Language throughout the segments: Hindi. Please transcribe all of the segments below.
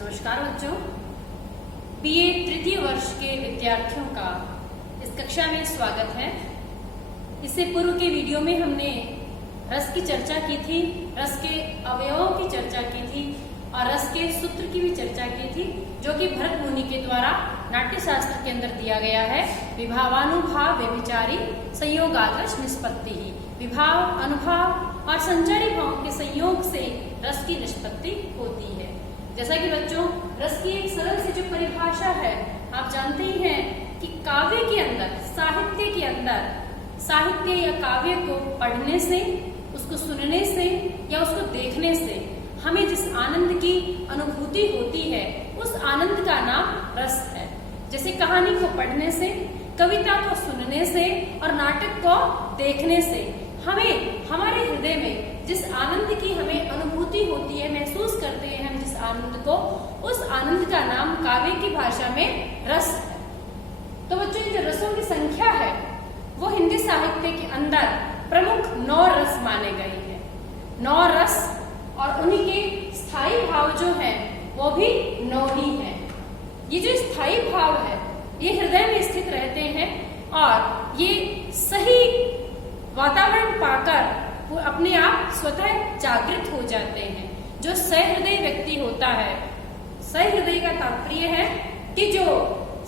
नमस्कार बच्चों, बीए तृतीय वर्ष के विद्यार्थियों का इस कक्षा में स्वागत है। इससे पूर्व के वीडियो में हमने रस की चर्चा की थी, रस के अवयवों की चर्चा की थी और रस के सूत्र की भी चर्चा की थी, जो कि भरत मुनि के द्वारा नाट्य शास्त्र के अंदर दिया गया है। विभावानुभाव व्यभिचारी संयोगादर्श निष्पत्ति ही, विभाव, अनुभाव और संचारी भावों के संयोग से रस की निष्पत्ति होती है। जैसा कि बच्चों, रस की एक सरल सी जो परिभाषा है, आप जानते ही हैं कि काव्य के अंदर, साहित्य के अंदर, साहित्य या काव्य को पढ़ने से, उसको सुनने से या उसको देखने से हमें जिस आनंद की अनुभूति होती है, उस आनंद का नाम रस है। जैसे कहानी को पढ़ने से, कविता को सुनने से और नाटक को देखने से हमें हमारे हृदय में जिस आनंद की हमें अनुभूति होती है, महसूस करते हैं हम जिस आनंद को, उस आनंद का नाम काव्य की भाषा में रस है। तो बच्चों, ये जो रसों की संख्या है वो हिंदी साहित्य के अंदर प्रमुख 9 रस माने गए हैं। 9 रस और उन्हीं के स्थायी भाव जो हैं वो भी 9 ही हैं। ये जो स्थायी भाव है ये हृदय में स्थित रहते हैं और ये सही वातावरण पाकर वो अपने आप स्वतः जागृत हो जाते हैं। जो सहृदय व्यक्ति होता है, सहृदय का तात्पर्य है कि जो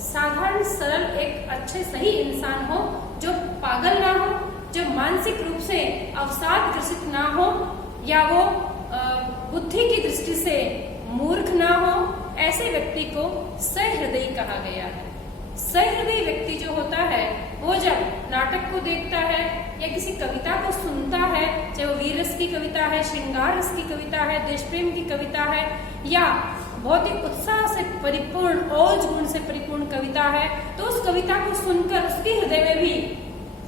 साधारण सरल एक अच्छे सही इंसान हो, जो पागल ना हो, जो मानसिक रूप से अवसाद ग्रसित ना हो या वो बुद्धि की दृष्टि से मूर्ख ना हो, ऐसे व्यक्ति को सहृदय कहा गया है। सहृदय व्यक्ति जो होता है वो जब नाटक को देखता है या किसी कविता को सुनता है, चाहे वो वीर रस की कविता है, श्रृंगार रस की कविता है, देश प्रेम की कविता है या भौतिक उत्साह से परिपूर्ण, ओज गुण से परिपूर्ण कविता है, तो उस कविता को सुनकर उसके हृदय में भी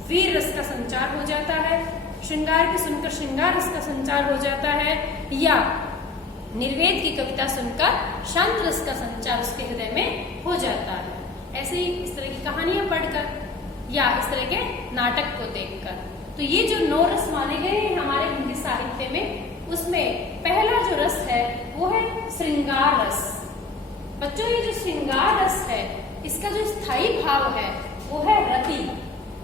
वीर रस का संचार हो जाता है, श्रृंगार की सुनकर श्रृंगार रस का संचार हो जाता है या निर्वेद की कविता सुनकर शांत रस का संचार उसके हृदय में हो जाता है। ऐसे ही इस तरह की कहानियां पढ़कर या इस तरह के नाटक को देखकर। तो ये जो 9 रस माने गए हैं हमारे हिंदी साहित्य में, उसमें पहला जो रस है वो है श्रृंगार रस। बच्चों, ये जो श्रृंगार रस है इसका जो स्थायी भाव है वो है रति।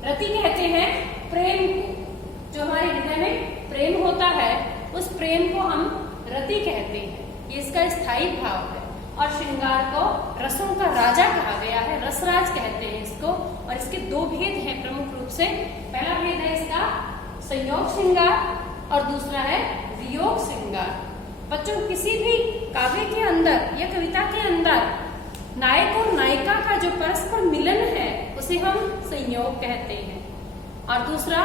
रति कहते हैं प्रेम को। जो हमारे हृदय में प्रेम होता है उस प्रेम को हम रति कहते हैं। ये इसका स्थायी भाव है। और श्रृंगार को रसों का राजा कहा गया है, रसराज कहते हैं इसको। और इसके 2 भेद हैं प्रमुख रूप से। पहला भेद है इसका संयोग श्रृंगार और दूसरा है वियोग श्रृंगार। बच्चों, किसी भी काव्य के अंदर या कविता के अंदर नायक और नायिका का जो परस्पर मिलन है उसे हम संयोग कहते हैं। और दूसरा,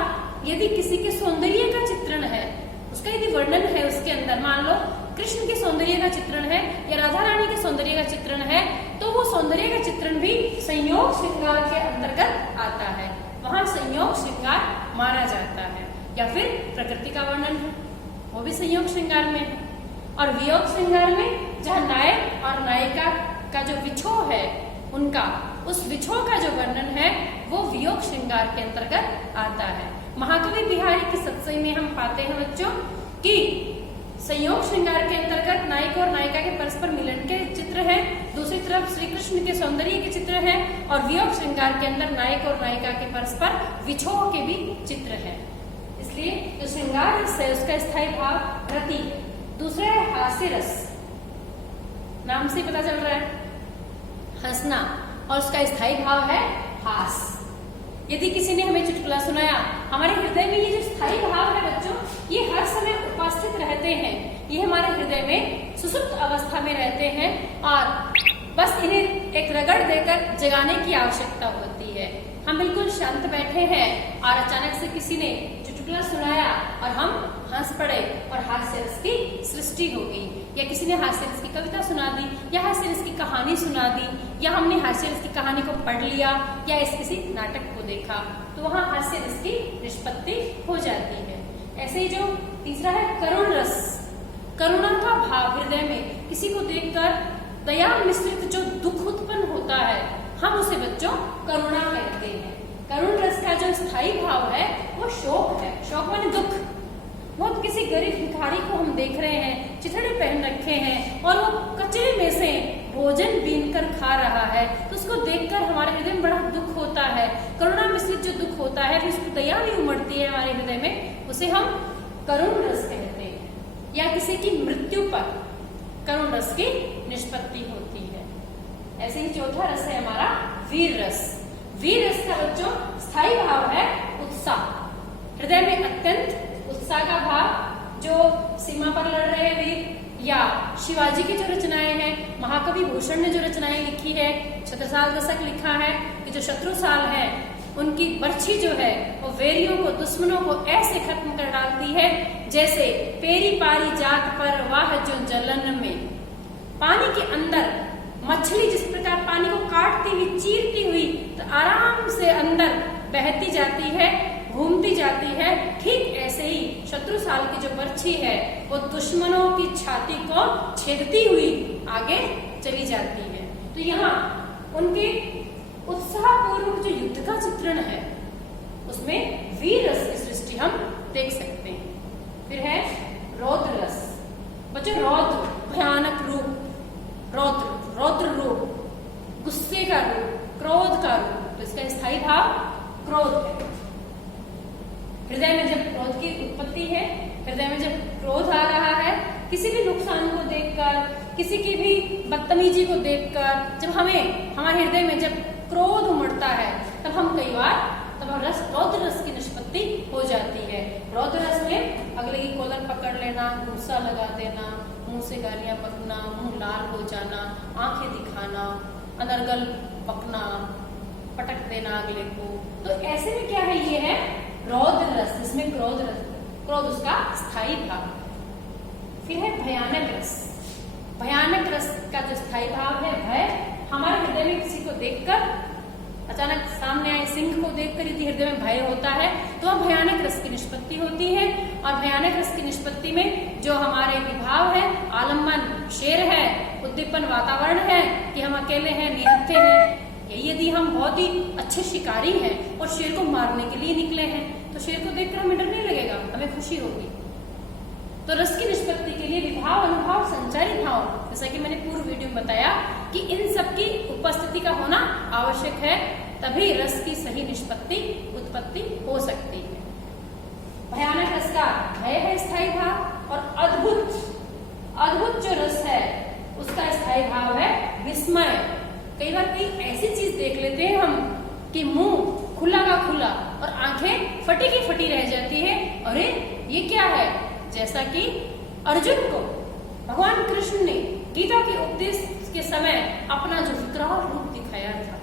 यदि किसी के सौंदर्य का चित्रण है, उसका यदि वर्णन है उसके अंदर, मान लो कृष्ण के सौंदर्य का चित्रण है या राधा रानी के सौंदर्य का चित्रण है, तो वो सौंदर्य का चित्रण भी संयोग श्रृंगार के अंतर्गत आता है। वहां संयोग श्रृंगार माना जाता है। या फिर प्रकृति का वर्णन है, वो भी संयोग श्रृंगार में है। और वियोग श्रृंगार में जहाँ नायक और नायिका का जो विछोह है उनका, उस विछोह का जो वर्णन है वो वियोग श्रृंगार के अंतर्गत आता है। महाकवि बिहारी की सत्सई में हम पाते हैं बच्चों कि संयोग श्रृंगार के अंतर्गत नायक और नायिका के परस्पर मिलन के चित्र हैं, दूसरी तरफ श्री कृष्ण के सौंदर्य के चित्र हैं, और वियोग श्रृंगार के अंदर नायक और नायिका के परस्पर विछोह के भी चित्र हैं। इसलिए जो श्रृंगार रस है उसका स्थायी भाव रति। दूसरा है हास्य रस। नाम से पता चल रहा है हंसना, और उसका स्थायी भाव है हास। यदि किसी ने हमें चुटकुला सुनाया, हमारे हृदय में ये जो स्थायी भाव है बच्चों, ये हर समय उपस्थित रहते हैं। ये हमारे हृदय में सुसुप्त अवस्था में रहते हैं और बस इन्हें एक रगड़ देकर जगाने की आवश्यकता होती है। हम बिल्कुल शांत बैठे हैं और अचानक से किसी ने चुटकुला सुनाया और हम हंस पड़े और हास्य रस की सृष्टि हो गई, या किसी ने हास्य रस की कविता सुना दी या हास्य रस की कहानी सुना दी, या हमने हास्य रस की कहानी को पढ़ लिया या इस किसी नाटक को देखा, तो वहां हास्य रस की निष्पत्ति हो जाती है। ऐसे ही जो तीसरा है करुण रस। करुणा का भाव हृदय में, किसी को देखकर दया मिश्रित जो दुख उत्पन्न होता है, हम उसे बच्चों करुणा कहते हैं। करुण रस का जो स्थायी भाव है वो शोक है। शोक माने दुख। बहुत किसी गरीब भिखारी को हम देख रहे हैं, चिथड़े पहन रखे हैं और वो कचरे में से भोजन बीन कर खा रहा है, तो उसको देखकर हमारे हृदय में बड़ा दुख होता है, करुणा मिश्रित जो दुख होता है, फिर उसको दया भी उमड़ती है हमारे हृदय में, उसे हम करुण रस कहते हैं। या किसी की मृत्यु पर करुण रस की निष्पत्ति होती है। ऐसे ही चौथा रस है हमारा वीर रस। वीर रस का बच्चों स्थायी भाव है उत्साह। हृदय में अत्यंत उत्साह का भाव, जो सीमा पर लड़ रहे हैं वीर, या शिवाजी की जो रचनाएं हैं, महाकवि भूषण ने जो रचनाएं लिखी है, छत्रसाल दशक लिखा है कि जो शत्रुसाल है उनकी बर्छी जो है वो वैरियों को, दुश्मनों को ऐसे खत्म कर डालती है जैसे पेरी पारी जात पर वाह जो जलन में। पानी के अंदर मछली जिस प्रकार पानी को काटती हुई, चीरती हुई तो आराम से अंदर बहती जाती है, घूमती जाती है, ठीक ऐसे ही शत्रुसाल की जो बर्छी है वो दुश्मनों की छाती को छेदती हुई आगे चली जाती है। तो यहाँ उनके उत्साहपूर्वक जो युद्ध का चित्रण है उसमें वीर रस की सृष्टि हम देख सकते हैं। फिर है रौद्र रस। बच्चों रौद्र भयानक रूप, रौद्र रूप, गुस्से का रूप, क्रोध का रूप, तो इसका स्थायी भाव क्रोध है। हृदय में जब क्रोध की उत्पत्ति है, हृदय में जब क्रोध आ रहा है, किसी भी नुकसान को देखकर, किसी की भी बदतमीजी को देखकर, जब हमारे हृदय में जब क्रोध उमड़ता है, तब हम कई बार रौद्र रस की निष्पत्ति हो जाती है। रौद्र रस में अगले की कॉलर पकड़ लेना, गुस्सा लगा देना, मुंह से गालियां बकना, मुंह लाल हो जाना, आंखें दिखाना, अनर्गल बकना, पटक देना अगले को। तो ऐसे में क्या है, ये है रौद्र रस, जिसमें क्रोध उसका स्थायी भाव। फिर है भयानक रस। भयानक रस का जो स्थायी भाव है भय। हमारे हृदय में किसी को देखकर, अचानक सामने आए सिंह को देखकर यदि हृदय में भय होता है तो वह भयानक रस की निष्पत्ति होती है। और भयानक रस की निष्पत्ति में जो हमारे विभाव है, आलम्बन, शेर है, उद्दीपन वातावरण है कि हम अकेले हैं, निहत्थे हैं, यदि हम बहुत ही अच्छे शिकारी हैं और शेर को मारने के लिए निकले हैं तो शेर को देखकर हमें डर नहीं लगेगा, हमें खुशी होगी। तो रस की निष्पत्ति के लिए विभाव, अनुभाव, संचारी भाव, जैसा कि मैंने पूर्व वीडियो में बताया कि इन सब की उपस्थिति का होना आवश्यक है, तभी रस की सही निष्पत्ति उत्पत्ति हो सकती है। भयानक रस का भय है स्थायी भाव, और अद्भुत जो रस है उसका स्थायी भाव है विस्मय। कई बार कोई ऐसी चीज देख लेते हैं हम कि मुंह खुला का खुला और आंखें फटी की फटी रह जाती है, अरे ये क्या है। जैसा कि अर्जुन को भगवान कृष्ण ने गीता के उपदेश के समय अपना जो विकराल रूप दिखाया था,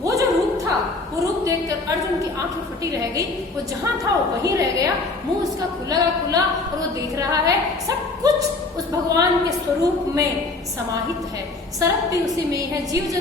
वो जो रूप था, वो रूप देखकर अर्जुन की आंखें फटी रह गई। वो जहां था वो वहीं रह गया, मुंह उसका खुला का खुला, और वो देख रहा है सब कुछ उस भगवान के स्वरूप में समाहित है, सरब भी उसी में है, जीव जंतु